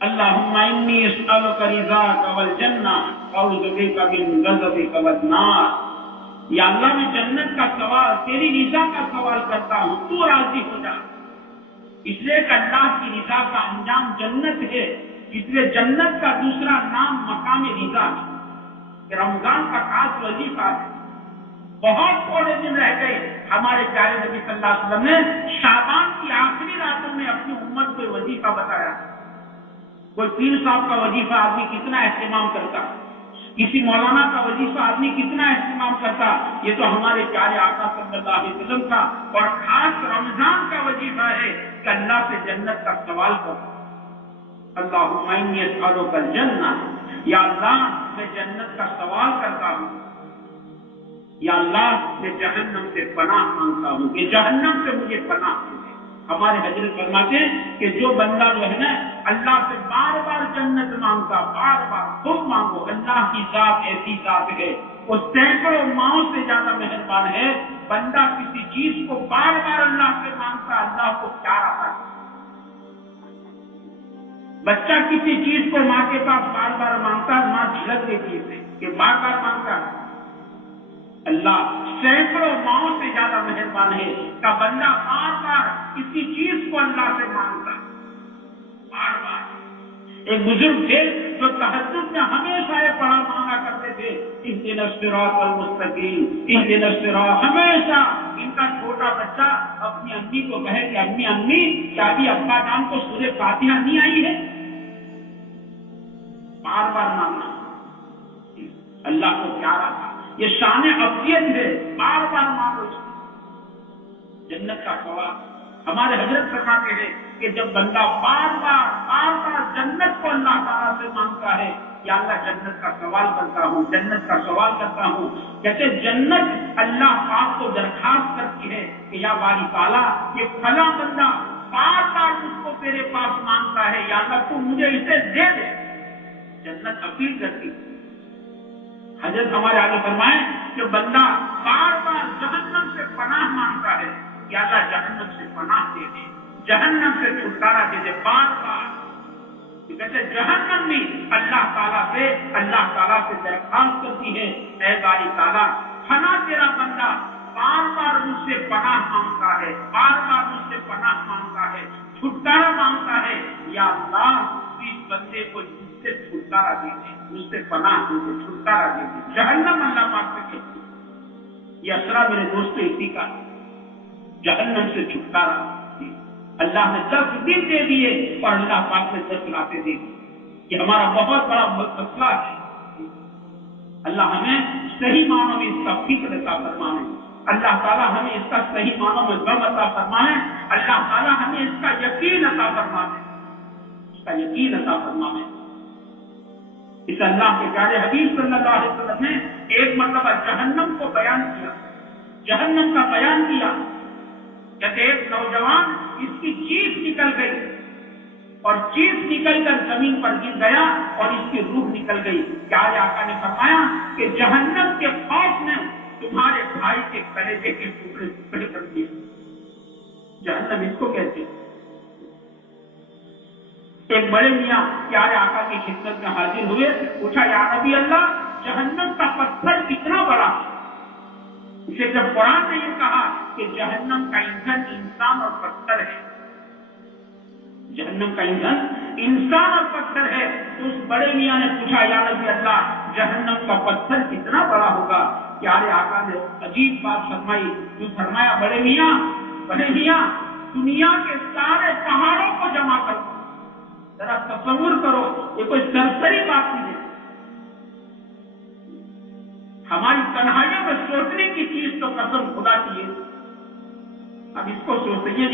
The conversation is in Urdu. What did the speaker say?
اللہم انی اسألک رضاک والجنہ اعوذ بک من غضبک والنار۔ یا اللہ میں جنت کا سوال، تیری رضا کا سوال کرتا ہوں، تو راضی ہو جا، اس لیے کہ اللہ کی رضا کا انجام جنت ہے، اس لیے جنت کا دوسرا نام مقام رضا ہے۔ کہ رمضان کا خاص وظیفہ ہے، بہت تھوڑے دن رہ گئے، ہمارے پیارے نبی صلی اللہ علیہ وسلم نے شعبان کی آخری راتوں میں اپنی امت کو وظیفہ بتایا۔ کوئی پیر صاحب کا وظیفہ آدمی کتنا اہتمام کرتا، کسی مولانا کا وظیفہ آدمی کتنا اہتمام کرتا، یہ تو ہمارے پیارے آقا صلی اللہ علیہ وسلم کا اور خاص رمضان کا وظیفہ ہے کہ اللہ سے جنت کا سوال کرو۔ اللہم انی اسألک الجنہ، یا اللہ میں جنت کا سوال کرتا ہوں، یا اللہ میں جہنم سے پناہ مانگتا ہوں کہ جہنم سے مجھے پناہ دے۔ ہمارے حضرت فرماتے ہیں کہ جو بندہ جو ہے نا اللہ سے بار بار جنت مانگتا، بار بار خوب مانگو، اللہ کی ذات ایسی ذات ہے وہ سینکڑوں ماؤں سے زیادہ مہربان ہے۔ بندہ کسی چیز کو بار بار اللہ سے مانگتا، اللہ کو پیار آتا ہے۔ بچہ کسی چیز کو ماں کے پاس بار بار مانگتا ہے، ماں جھلک دیتی ہے کہ بار بار مانگتا ہے۔ اللہ سینکڑوں ماؤں سے زیادہ مہربان ہے کہ بندہ بار بار کسی چیز کو اللہ سے مانگتا، بار بار۔ ایک بزرگ تھے جو تہجد میں ہمیشہ یہ پڑھا مانگا کرتے تھے، اہدنا الصراط المستقیم، اہدنا الصراط۔ ہمیشہ ان کا چھوٹا بچہ اپنی امی کو کہے کہ امی امی کیا ابھی ابا جان کو سورہ فاتحہ نہیں آئی ہے؟ بار بار مانگنا، اللہ کو پیارا تھا، یہ شان ابدیت ہے، بار بار مانگو۔ جنت کا سوال ہمارے حضرت فرماتے ہیں کہ جب بندہ بار بار جنت کو اللہ تعالیٰ سے مانگتا ہے، یا اللہ جنت کا سوال کرتا ہوں، جنت کا سوال کرتا ہوں، جیسے جنت اللہ پاک کو درخواست کرتی ہے کہ یا باری تعالیٰ یہ فلاں بندہ بار بار اس کو تیرے پاس مانگتا ہے، یا اللہ تو مجھے اسے دے دے۔ جنت اپیل کرتی ہے۔ حضرت ہمارے آگے فرمائیں کہ بندہ بار بار جہنم سے پناہ مانگتا ہے، یا اللہ جہنم سے پناہ دے دے، جہنم سے چھٹکارا دے دے، بار بار۔ جیسے جہنم بھی اللہ تعالیٰ سے درخواست کرتی ہے، اے باری تعالیٰ فنا تیرا بندہ بار بار مجھ سے پناہ مانگتا ہے، بار بار مجھ سے پناہ مانگتا ہے، چھٹکارا مانگتا ہے، یا اللہ اس بندے کو مجھ سے چھٹکارا دے دے، مجھ سے پناہ دے دے، چھٹکارا دے دے۔ جہنم اللہ پاک سے کہتی ہے، یہ اسرا میرے دوستو اسی کا جہنم سے چھٹکارا۔ اللہ نے 10 دن دے دیے اور اللہ پاک نے 10 راتیں دے دی۔ یہ ہمارا بہت بڑا مسئلہ ہے۔ اللہ ہمیں صحیح معنوں میں اس کا فکر عطا فرمائے، اللہ تعالیٰ ہمیں اس کا صحیح معنوں میں غم عطا فرمائے، اللہ تعالیٰ ہمیں اس کا یقین عطا فرمائے، اس کا یقین عطا فرمائے۔ اس اللہ کے پیارے حبیب صلی اللہ علیہ وسلم نے ایک مرتبہ جہنم کو بیان کیا، جہنم کا بیان کیا۔ جیسے ایک نوجوان اس کی چیخ نکل گئی اور چیخ نکل کر زمین پر گر گیا اور اس کی روح نکل گئی۔ پیارے آقا نے فرمایا کہ جہنم کے خوف نے تمہارے بھائی کے کلیجے کے ٹکڑے ٹکڑے کر دیے۔ جہنم اس کو کہتے ہیں۔ ایک بڑے میاں پیارے آقا کی خدمت میں حاضر ہوئے، پوچھا یا نبی اللہ جہنم کا پتھر کتنا بڑا ہے؟ اسے جب قرآن نے یہ کہا کہ جہنم کا ایندھن انسان اور پتھر ہے، جہنم کا ایندھن انسان اور پتھر ہے، تو اس بڑے میاں نے پوچھا یا نبی اللہ جہنم کا پتھر کتنا بڑا ہوگا؟ پیارے آقا نے عجیب بات فرمائی، جو فرمایا بڑے میاں دنیا کے سارے پہاڑوں کو جمع کرو۔ ذرا تصور کرو، یہ کوئی سرسری بات نہیں ہے، ہماری تنہائیوں میں سوچنے کی چیز تو قسم خدا کی ہے۔ اب اس کو سوچتے ہیں